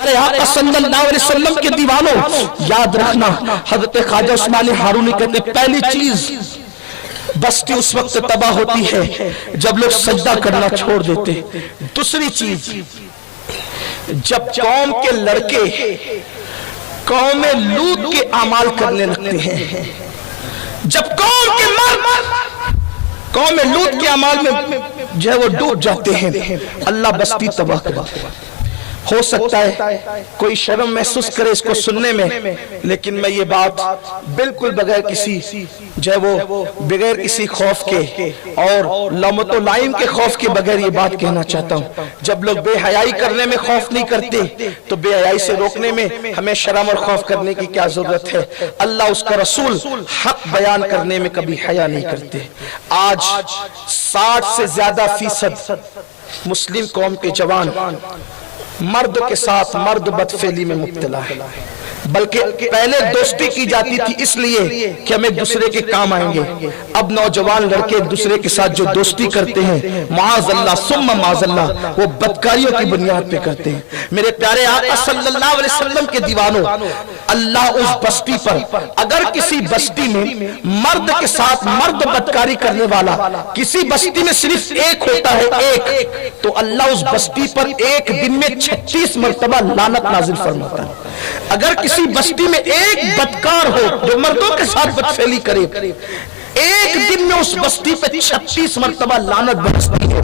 ارے آقا صلی اللہ علیہ وسلم کے دیوانوں، یاد رکھنا حضرت خواجہ عثمان ہارونی کہتے پہلی چیز بستی اس وقت تباہ ہوتی ہے جب لوگ سجدہ کرنا چھوڑ دیتے. دوسری چیز جب قوم کے لڑکے قوم لوط کے اعمال کرنے لگتے ہیں، جب قوم کے مرد قوم لوط کے اعمال میں جو ہے وہ ڈوب جاتے ہیں، اللہ بستی تباہ کرتا ہے. ہو سکتا ہے کوئی شرم محسوس کرے اس کو سننے میں، لیکن میں یہ بات بالکل بغیر کسی جو ہے وہ بغیر کسی خوف کے اور لامت و لائم کے خوف کے بغیر یہ بات کہنا چاہتا ہوں. جب لوگ بے حیائی کرنے میں خوف نہیں کرتے تو بے حیائی سے روکنے میں ہمیں شرم اور خوف کرنے کی کیا ضرورت ہے؟ اللہ اس کا رسول حق بیان کرنے میں کبھی حیا نہیں کرتے. آج 60 سے زیادہ فیصد مسلم قوم کے جوان مرد کے ساتھ مرد بدفعلی میں مبتلا ہے، بلکہ پہلے دوستی کی جاتی تھی اس لیے کہ ہم ایک دوسرے کے کام آئیں گے. اب نوجوان لڑکے ایک دوسرے کے ساتھ جو دوستی کرتے ہیں معاذ اللہ ثم معاذ اللہ وہ بدکاریوں کی بنیاد پہ کرتے ہیں. میرے پیارے آقا صلی اللہ علیہ وسلم کے دیوانوں، اللہ اس بستی پر اگر کسی بستی میں مرد کے ساتھ مرد بدکاری کرنے والا کسی بستی میں صرف ایک ہوتا ہے، ایک، تو اللہ اس بستی پر ایک دن میں 36 مرتبہ لعنت نازل فرماتا ہے. اگر کسی بستی میں ایک بدکار ہو جو مردوں کے ساتھ بدفعلی کرے، ایک دن میں اس بستی پہ 36 مرتبہ لعنت برستی ہے.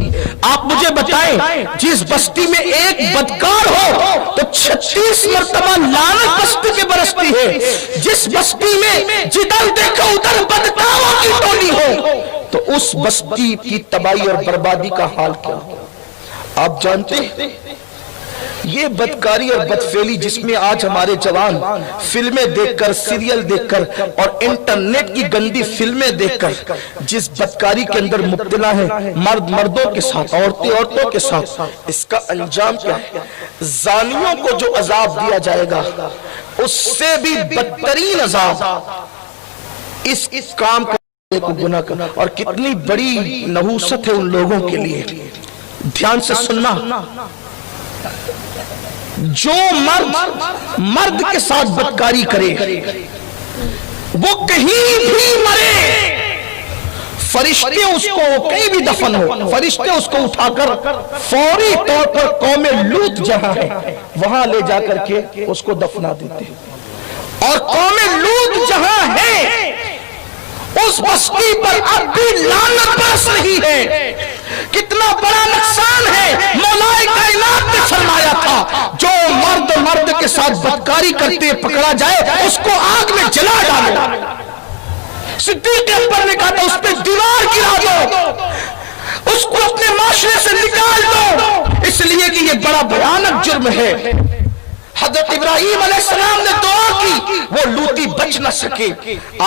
آپ مجھے بتائیں جس بستی میں ایک بدکار ہو تو 36 مرتبہ لعنت بستی پہ برستی ہے، جس بستی میں جدھر دیکھو ادھر بدکاروں کی ٹولی ہو تو اس بستی کی تباہی اور بربادی کا حال کیا ہو؟ آپ جانتے ہیں یہ بدکاری اور بدفعلی جس میں آج ہمارے جوان فلمیں دیکھ کر، سیریل دیکھ کر اور انٹرنیٹ کی گندی فلمیں دیکھ کر جس بدکاری کے اندر مبتلا ہے، مرد مردوں کے ساتھ، عورتیں عورتوں کے ساتھ، اس کا انجام کیا ہے؟ زانیوں کو جو عذاب دیا جائے گا اس سے بھی بدترین عذاب اس کام کرنے کو گناہ کر. اور کتنی بڑی نحوست ہے ان لوگوں کے لیے. دھیان سے سننا، جو مرد کے ساتھ بدکاری کرے وہ کہیں بھی مرے، فرشتے اس کو کہیں بھی دفن ہو، فرشتے اس کو اٹھا کر فوری طور پر قوم لوط جہاں ہے وہاں لے جا کر کے اس کو دفنا دیتے ہیں. اور قوم لوط جہاں ہے اس بستی پر اب بھی لعنت برس رہی ہے. کتنا بڑا نقصان ہے. مولا کائنات نے فرمایا تھا جو مرد کے ساتھ بدکاری کرتے پکڑا جائے اس کو آگ میں جلا ڈالو. صدیق اکبر نے کہا تھا اس پہ دیوار گرا دو، اس کو اپنے معاشرے سے نکال دو، اس لیے کہ یہ بڑا بھیانک جرم ہے. حضرت ابراہیم علیہ السلام نے دعا کی، وہ لوطی بچ نہ سکے.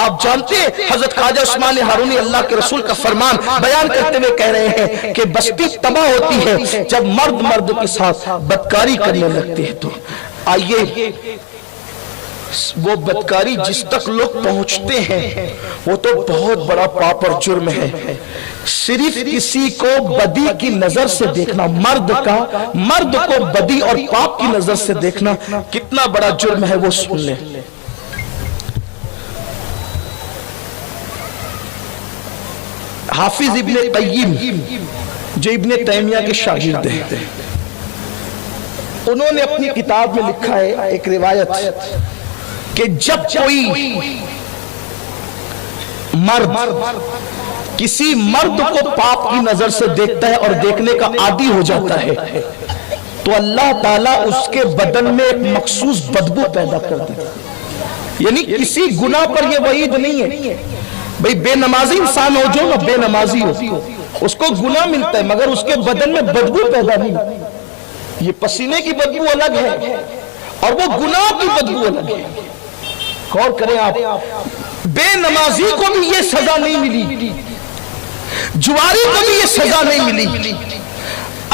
آپ جانتے ہیں حضرت خواجہ عثمان ہارونی اللہ کے رسول کا فرمان بیان کرتے ہوئے کہہ رہے ہیں کہ بستی تباہ ہوتی ہے جب مرد کے ساتھ بدکاری کرنے لگتے ہیں. تو آئیے وہ بدکاری جس تک لوگ پہنچتے ہیں وہ تو بہت بڑا پاپ اور جرم ہے. صرف کسی کو بدی کی نظر سے دیکھنا، مرد کو بدی اور پاپ کی نظر سے دیکھنا کتنا بڑا جرم ہے وہ سن لیں. حافظ ابن قیم جو ابن تیمیہ کے شاگرد ہیں، انہوں نے اپنی کتاب میں لکھا ہے ایک روایت کہ جب کوئی مرد کسی مرد کو پاپ کی نظر سے دیکھتا ہے اور دیکھنے کا عادی ہو جاتا ہے تو اللہ تعالیٰ اس کے بدن میں ایک مخصوص بدبو پیدا کر دیتا ہے. یعنی کسی گناہ پر یہ وعید نہیں ہے. بھئی بے نمازی انسان ہو جو نہ بے نمازی ہو اس کو گناہ ملتا ہے مگر اس کے بدن میں بدبو پیدا نہیں. یہ پسینے کی بدبو الگ ہے اور وہ گناہ کی بدبو الگ ہے. غور کریں آپ، بے نمازی کو بھی یہ سزا نہیں ملی، جواری کو بھی یہ سزا نہیں ملی.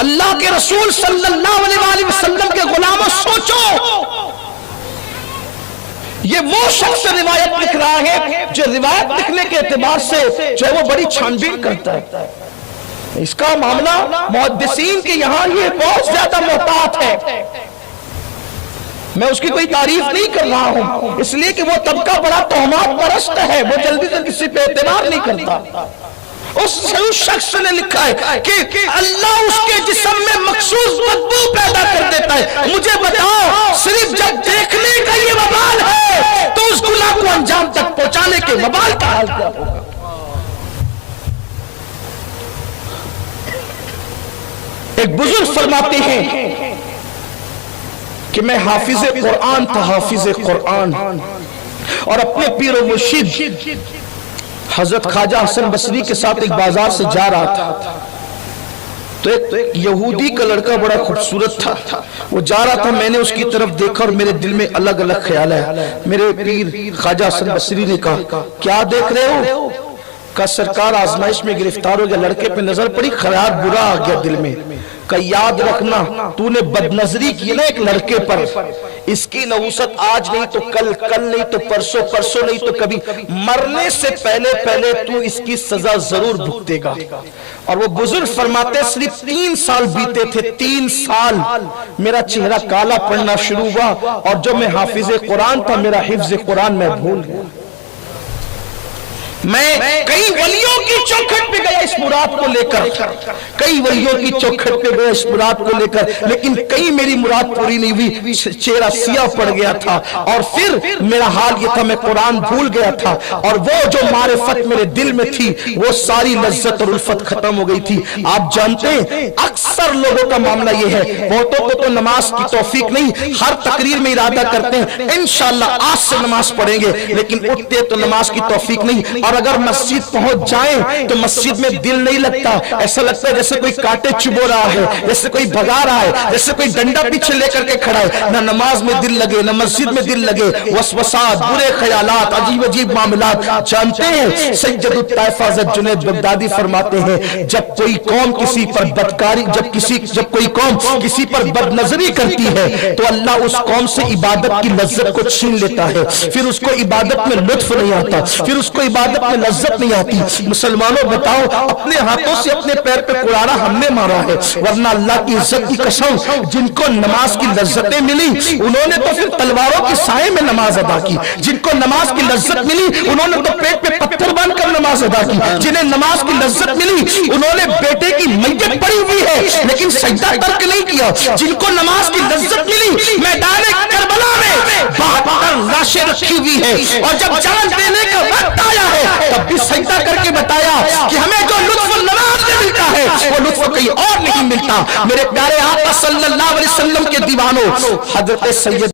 اللہ کے رسول صلی اللہ علیہ وسلم کے غلاموں سوچو، یہ وہ شخص روایت لکھ رہا ہے جو روایت لکھنے کے اعتبار سے جو وہ بڑی چھان بین کرتا ہے. اس کا معاملہ محدثین کے یہاں یہ بہت زیادہ محتاط ہے. میں اس کی کوئی تعریف نہیں کر رہا ہوں، اس لیے کہ وہ طبقہ بڑا تہمات پرست ہے، وہ جلدی سے کسی پہ اعتبار نہیں کرتا۔ اس شخص نے لکھا ہے کہ اللہ اس کے جسم میں مخصوص بدبو پیدا کر دیتا ہے۔ مجھے بتاؤ صرف جب دیکھنے کا یہ وبال ہے تو اس گناہ کو انجام تک پہنچانے کے وبال کا حال کیا ہوگا؟ ایک بزرگ فرماتے ہیں کہ میں حافظ قرآن تھا، حافظ قرآن، اور اپنے پیر و مرشد حضرت خواجہ حسن بصری کے ساتھ ایک بازار سے جا رہا تھا، تو ایک یہودی کا لڑکا بڑا خوبصورت تھا، وہ جا رہا تھا، میں نے اس کی طرف دیکھا اور میرے دل میں الگ الگ خیال ہے۔ میرے پیر خواجہ حسن بصری نے کہا کیا دیکھ رہے ہو؟ کہا سرکار آزمائش میں گرفتار ہو گیا، لڑکے پہ نظر پڑی، خیال برا آ گیا دل میں۔ کہ یاد رکھنا تو نے بد نظری کی نا ایک لڑکے پر، اس کی نحوست آج نہیں تو کل، کل نہیں تو پرسوں، پرسوں نہیں تو کبھی، مرنے سے پہلے پہلے تو اس کی سزا ضرور بھگتے گا۔ اور وہ بزرگ فرماتے صرف 3 سال بیتے تھے، 3 سال میرا چہرہ کالا پڑنا شروع ہوا، اور جو میں حافظ قرآن تھا میرا حفظ قرآن میں بھول گیا۔ میں کئی ولیوں کی چوکھٹ پہ گیا اس مراد کو لے کر، کئی ولیوں کی چوکھٹ پہ گیا اس مراد کو لے کر، لیکن کئی میری مراد پوری نہیں ہوئی، چہرہ سیاہ پڑ گیا تھا، اور پھر میرا حال یہ تھا میں قرآن بھول گیا تھا، اور وہ جو معرفت میرے دل میں تھی وہ ساری لذت اور الفت ختم ہو گئی تھی۔ آپ جانتے ہیں اکثر لوگوں کا معاملہ یہ ہے، بہتوں کو تو نماز کی توفیق نہیں، ہر تقریر میں ارادہ کرتے ہیں انشاءاللہ آج سے نماز پڑھیں گے، لیکن اٹھتے تو نماز کی توفیق نہیں، اور اگر مسجد پہنچ جائیں تو مسجد میں دل نہیں لگتا، ایسا لگتا ہے جیسے کوئی کانٹے چبو رہا ہے، جیسے کوئی بھگا رہا ہے، جیسے کوئی ڈنڈا پیچھے لے کر کے کھڑا ہے، نہ نماز میں دل لگے نہ مسجد میں دل لگے، وسوسات، برے خیالات، عجیب عجیب معاملات۔ جانتے ہیں سید الطائفہ حضرت جنید بغدادی فرماتے ہیں جب کوئی قوم کسی پر بدکاری، جب کوئی قوم کسی پر بد نظری کرتی ہے تو اللہ اس قوم سے عبادت کی لذت کو چھین لیتا ہے، پھر اس کو عبادت میں لطف نہیں آتا، پھر اس کو عبادت میں لذت نہیں آتی۔ مسلمانوں بتاؤ اپنے ہاتھوں سے اپنے پیر پہ کلاڑا ہم نے مارا ہے، ورنہ اللہ کی عزت کی قسم جن کو نماز کی لذتیں ملی انہوں نے تو پھر تلواروں کے سائے میں نماز ادا کی، جن کو نماز کی لذت ملی انہوں نے تو پیٹ پہ پتھر باندھ کر نماز ادا کی، جنہیں نماز کی لذت ملی انہوں نے بیٹے کی میت پڑی ہوئی ہے لیکن سجدہ ترک نہیں کیا، جن کو نماز کی لذت ملی میدان کربلا میں 72 لاشیں رکھی ہوئی ہے، اور جب جان دینے کا وقت آیا ہے تب بھی سجدہ کر کے بتایا کہ ہمیں جو لطف نماز میں ملتا ہے وہ لطف کہیں اور نہیں ملتا۔ میرے پیارے آقا صلی اللہ علیہ وسلم کے دیوانوں، حضرت سید